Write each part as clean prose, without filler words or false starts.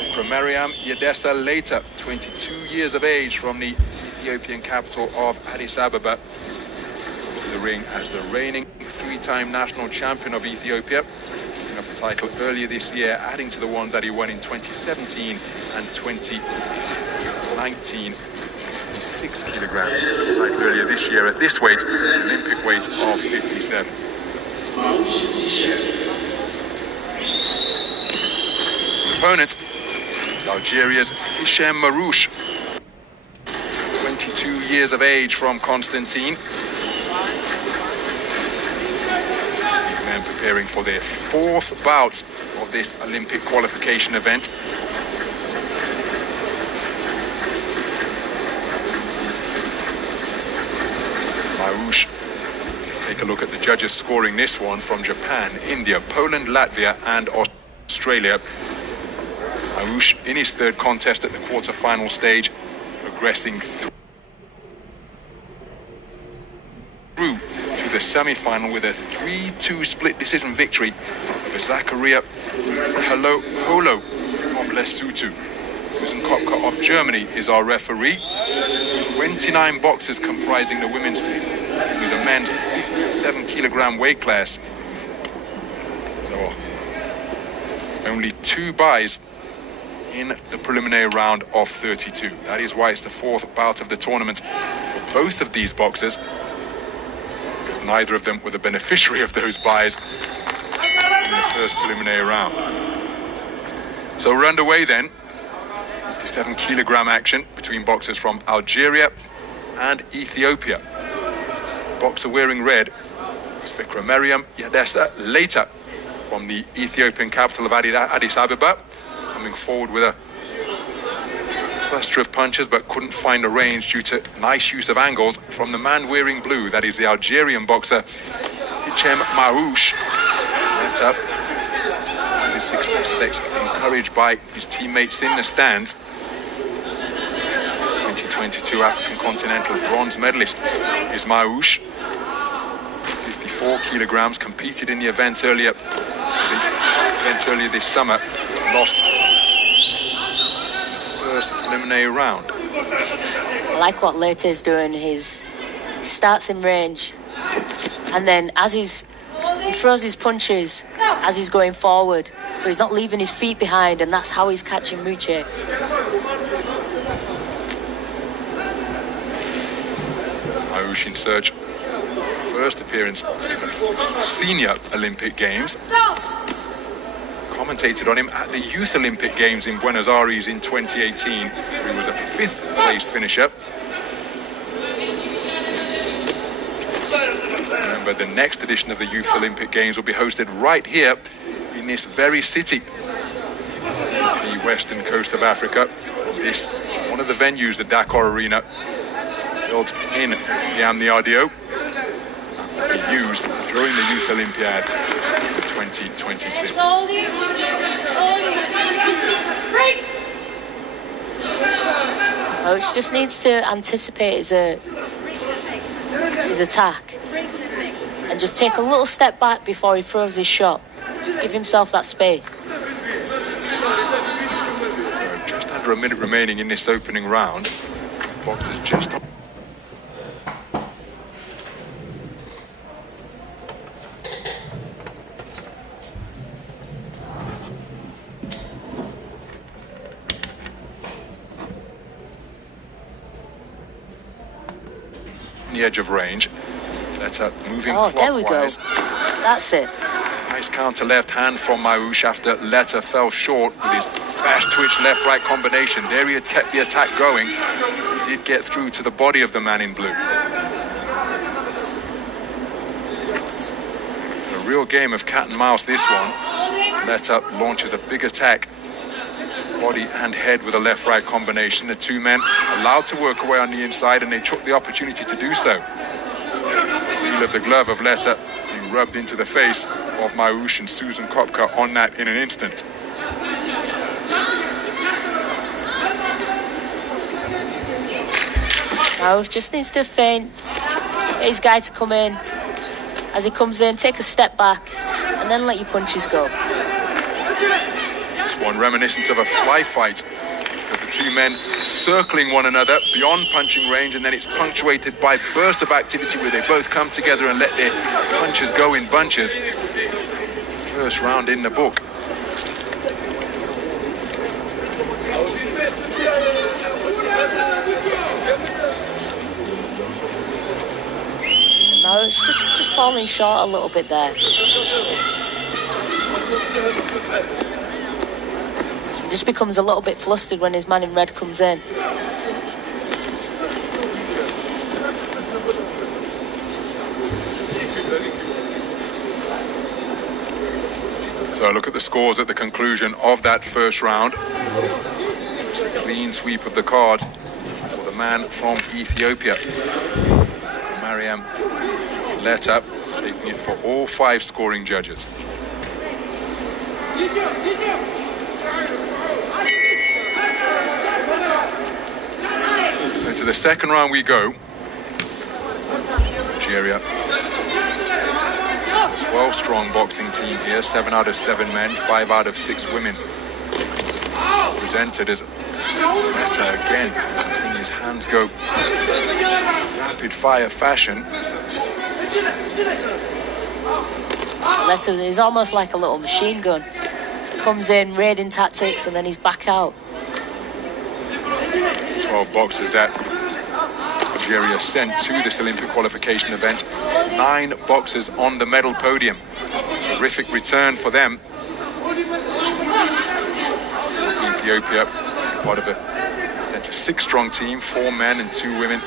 ፍቅረማርያም later, 22 years of age, from the Ethiopian capital of Addis Ababa, to the ring as the reigning three-time national champion of Ethiopia. Picking up the title earlier this year, adding to the ones that he won in 2017 and 2019. 6 kilograms. The title earlier this year at this weight, Olympic weight of 57. Opponent is Algeria's Hisham Marouche, 22 years of age, from Constantine. These men preparing for their fourth bout of this Olympic qualification event. Marouche, take a look at the judges scoring this one from Japan, India, Poland, Latvia and Australia. Marouche in his third contest at the quarter-final stage, progressing through to the semi-final with a 3-2 split decision victory over Zakaria Holo of Lesotho. Susan Kopka of Germany is our referee. 29 boxers comprising the men's 57 kilogram weight class. So only 2 buys in the preliminary round of 32. That is why it's the fourth bout of the tournament for both of these boxers, because neither of them were the beneficiary of those buys in the first preliminary round. So we're underway then. 57 kilogram action between boxers from Algeria and Ethiopia. Boxer wearing red is Fikramariam later from the Ethiopian capital of Addis Ababa, coming forward with a cluster of punches but couldn't find a range due to nice use of angles from the man wearing blue, that is the Algerian boxer Hichem Marouche. His success encouraged by his teammates in the stands. 2022 African Continental bronze medalist is Marouche. 54 kilograms, competed in the event earlier this summer, lost first preliminary round. I like what Leta is doing. He starts in range, and then he throws his punches as he's going forward, so he's not leaving his feet behind, and that's how he's catching Muche. Marouche in search first appearance in the Senior Olympic Games. Commentated on him at the Youth Olympic Games in Buenos Aires in 2018, where he was a 5th place finisher. Remember, the next edition of the Youth Olympic Games will be hosted right here in this very city, the western coast of Africa. This one of the venues, the Dakar Arena, built in Yamniadio, will be used during the Youth Olympiad in 2026. He just needs to anticipate his attack and just take a little step back before he throws his shot. Give himself that space. So just under a minute remaining in this opening round. Boxers just on. The edge of range. Leta moving clockwise. There we go. That's it. Nice counter left hand from Marouche after Leta fell short with his fast twitch left-right combination. There he had kept the attack going. He did get through to the body of the man in blue. It's a real game of cat and mouse, this one. Leta launches a big attack, body and head with a left-right combination. The two men allowed to work away on the inside, and they took the opportunity to do so. The heel of the glove of Leta being rubbed into the face of Marouche, and Susan Kopka on that in an instant. Marouche just needs to feint, get his guy to come in. As he comes in, take a step back and then let your punches go. one reminiscent of a fly fight, with the two men circling one another beyond punching range, and then it's punctuated by bursts of activity where they both come together and let their punches go in bunches. First round in the book. No, it's just falling short a little bit there. He just becomes a little bit flustered when his man in red comes in. So look at the scores at the conclusion of that first round. It's a clean sweep of the cards for the man from Ethiopia. Mariam let up, taking it for all 5 scoring judges. And to the second round we go. Algeria. 12-strong boxing team here, 7 out of 7 men, 5 out of 6 women. Presented as Meta again, letting his hands go rapid-fire fashion. Letters is almost like a little machine gun. Comes in, raiding tactics, and then he's back out. 12 boxers that Algeria sent to this Olympic qualification event. 9 boxers on the medal podium. Terrific return for them. Ethiopia, part of a 6-strong team, 4 men and 2 women.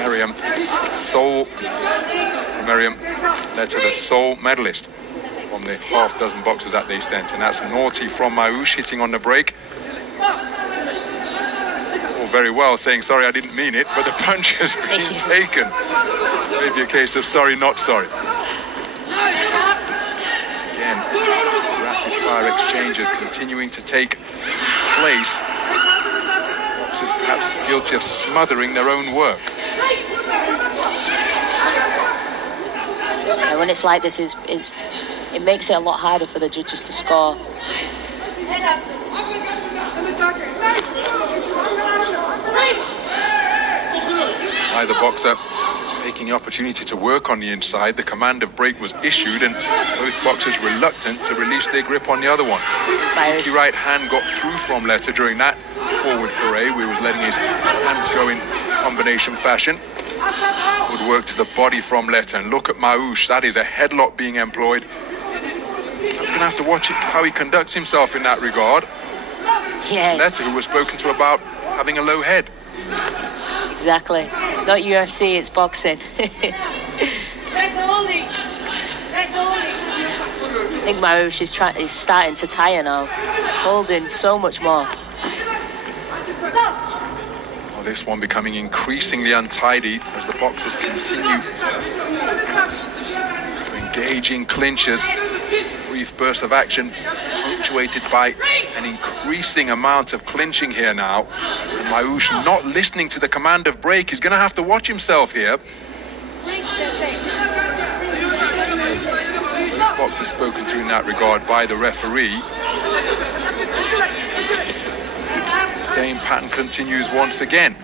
Mariam led to the sole medalist from the half dozen boxers that they sent, and that's naughty from Maush, hitting on the break. All very well saying sorry, I didn't mean it, but the punch has been taken. Maybe a case of sorry, not sorry. Again, rapid fire exchanges continuing to take place. Boxers perhaps guilty of smothering their own work. And when it's like this, it makes it a lot harder for the judges to score. Either boxer taking the opportunity to work on the inside. The command of break was issued, and both boxers reluctant to release their grip on the other one. The right hand got through from Letta during that forward foray, where he was letting his hands go in combination fashion. Good work to the body from Letta, and look at Maush, that is a headlock being employed. He's going to have to watch how he conducts himself in that regard. Yeah. Letta, who was spoken to about having a low head. Exactly. It's not UFC, it's boxing. I think Marouche is starting to tire now. He's holding so much more. Oh, this one becoming increasingly untidy as the boxers continue to engage in clinches. Brief burst of action punctuated by an increasing amount of clinching here now. And Marouche not listening to the command of break. He's going to have to watch himself here. This boxer spoken to in that regard by the referee. The same pattern continues once again.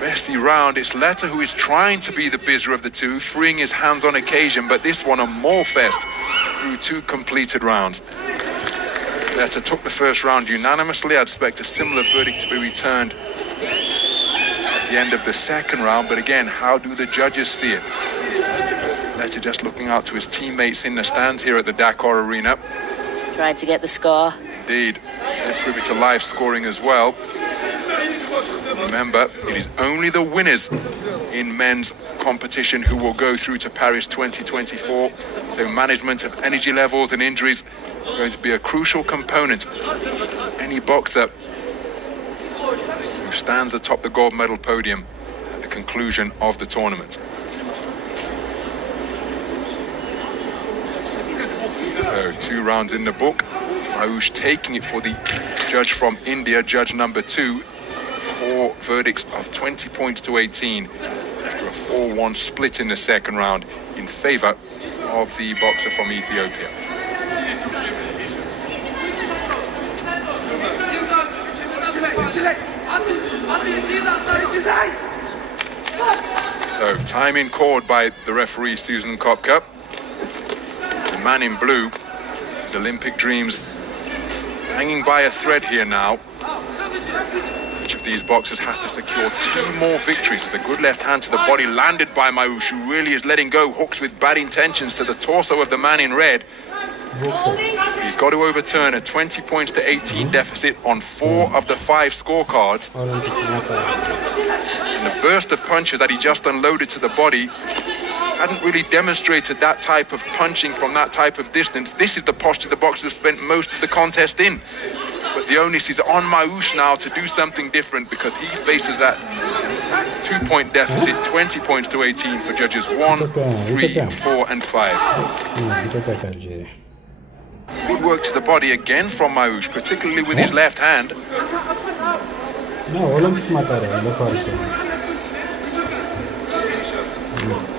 Messy round. It's Letta who is trying to be the bizzer of the two, freeing his hands on occasion, but this one a more fest through 2 completed rounds. Letta took the first round unanimously. I'd expect a similar verdict to be returned at the end of the second round, but again, how do the judges see it? Letta just looking out to his teammates in the stands here at the Dakar Arena. Trying to get the score. Indeed. They're privy to live scoring as well. Remember, it is only the winners in men's competition who will go through to Paris 2024. So management of energy levels and injuries are going to be a crucial component. Any boxer who stands atop the gold medal podium at the conclusion of the tournament. So 2 rounds in the book. Ayush taking it for the judge from India, judge number 2. 4 verdicts of 20 points to 18 after a 4-1 split in the second round in favour of the boxer from Ethiopia. So, timing called by the referee Susan Kopka. The man in blue, his Olympic dreams hanging by a thread here now. Each of these boxers has to secure 2 more victories with a good left hand to the body landed by Mayush, who really is letting go hooks with bad intentions to the torso of the man in red. He's got to overturn a 20 points to 18 deficit on 4 of the 5 scorecards. And the burst of punches that he just unloaded to the body hadn't really demonstrated that type of punching from that type of distance. This is the posture the boxers have spent most of the contest in. But the onus is on Mayush now to do something different because he faces that 2-point deficit, 20 points to 18 for judges 1, 3, 4 and 5. Good work to the body again from Mayush, particularly with his left hand.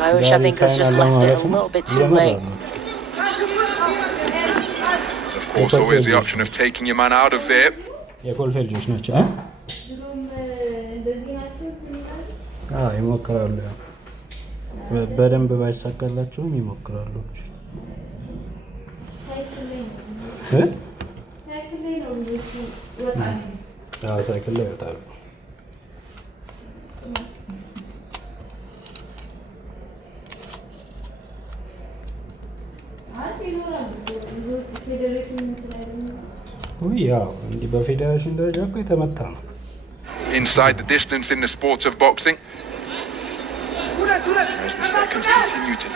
Irish, I think, has just left it a little bit too late. Of course, always the option of taking your man out of there. ይሞክራሉ። በደንብ ባይሳካላቸውም ይሞክራሉ። ሳይክል ላይ ይወጣሉ። ያው እንዲህ በፌዴሬሽን ደረጃ እኮ የተመታ ነው። Inside the distance in the sport of boxing. As the seconds continue to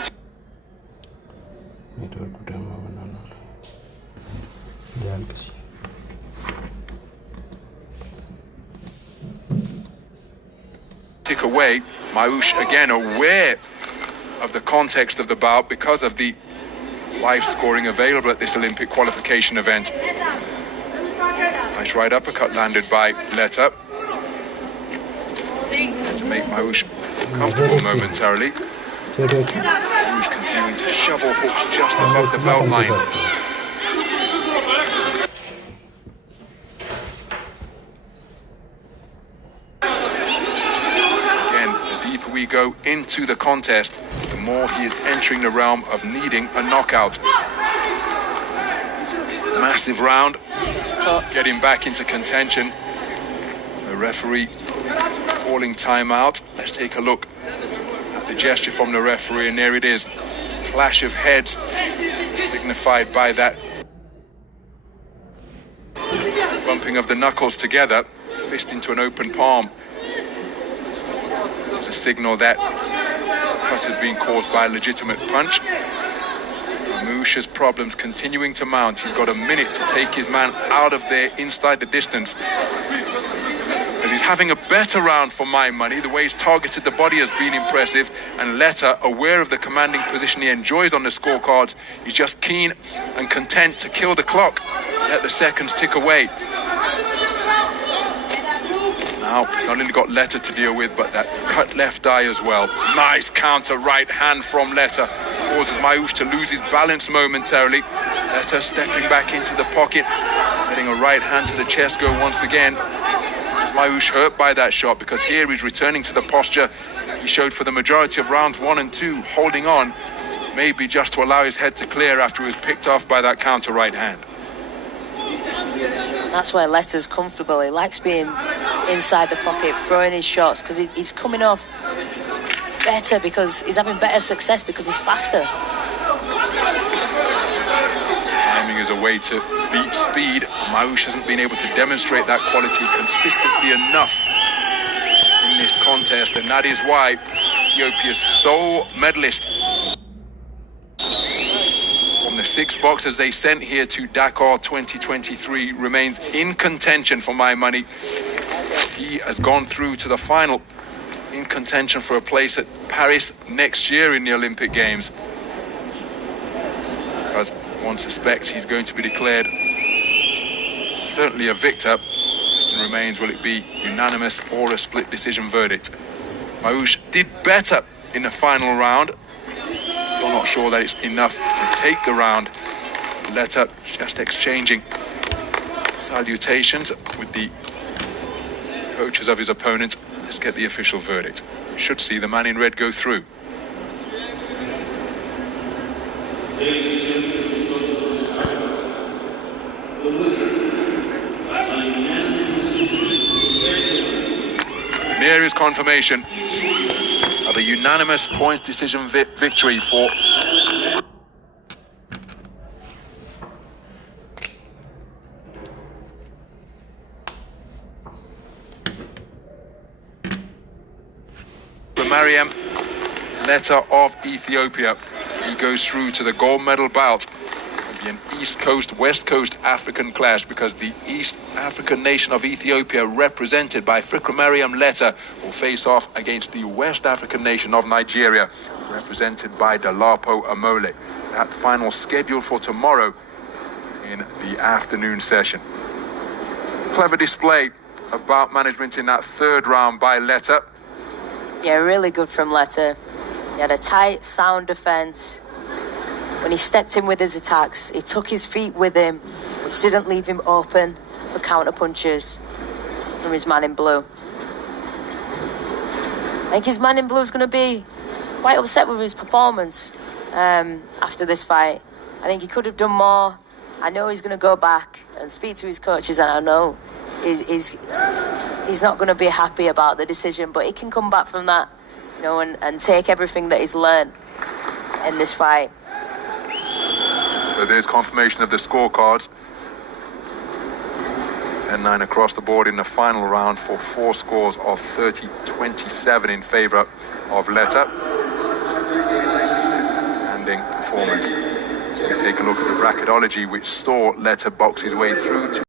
tick away, Mayush again aware of the context of the bout because of the live scoring available at this Olympic qualification event. Nice right uppercut landed by Letta to make Mayush comfortable momentarily. Mayush continuing to shovel hooks just above the belt line. Again, the deeper we go into the contest, the more he is entering the realm of needing a knockout. Massive round, getting back into contention. So referee calling timeout. Let's take a look at the gesture from the referee, and there it is. Clash of heads signified by that bumping of the knuckles together, fist into an open palm. It's a signal that cut has been caused by a legitimate punch. Mayush's problems continuing to mount. He's got a minute to take his man out of there inside the distance. As he's having a better round for my money. The way he's targeted the body has been impressive. And Letta, aware of the commanding position he enjoys on the scorecards, he's just keen and content to kill the clock. Let the seconds tick away. Now, he's not only got Letta to deal with, but that cut left eye as well. Nice counter right hand from Letta. Causes Mayush to lose his balance momentarily. Letta stepping back into the pocket, letting a right hand to the chest go once again. Mayush hurt by that shot because here he's returning to the posture he showed for the majority of rounds 1 and 2, holding on, maybe just to allow his head to clear after he was picked off by that counter right hand. That's where Letta's comfortable. He likes being inside the pocket, throwing his shots, because he's coming off better, because he's having better success because he's faster. Timing is a way to beat speed. Mayush hasn't been able to demonstrate that quality consistently enough in this contest, and that is why Ethiopia's sole medalist from the 6 boxers they sent here to Dakar 2023 remains in contention for my money. He has gone through to the final, in contention for a place at Paris next year in the Olympic Games. As one suspects he's going to be declared certainly a victor. Just remains, will it be unanimous or a split decision verdict? Maouche did better in the final round. Still not sure that it's enough to take the round. Letta just exchanging salutations with the coaches of his opponent. Let's get the official verdict. We should see the man in red go through. And here is confirmation of a unanimous point decision victory for Frikramariam Letta of Ethiopia. He goes through to the gold medal bout. It'll be an East Coast, West Coast African clash because the East African nation of Ethiopia, represented by Frikramariam Letta, will face off against the West African nation of Nigeria, represented by Dalapo Amole. That final scheduled for tomorrow in the afternoon session. Clever display of bout management in that third round by Letta. Yeah, really good from Letta. He had a tight, sound defence. When he stepped in with his attacks, he took his feet with him, which didn't leave him open for counter punches from his man in blue. I think his man in blue is going to be quite upset with his performance after this fight. I think he could have done more. I know he's going to go back and speak to his coaches, and I know he's not going to be happy about the decision, but he can come back from that, you know, and take everything that he's learned in this fight. So there's confirmation of the scorecards. 10-9 across the board in the final round for four scores of 30-27 in favour of Letta. Ending performance. So we take a look at the bracketology, which saw Letta box his way through to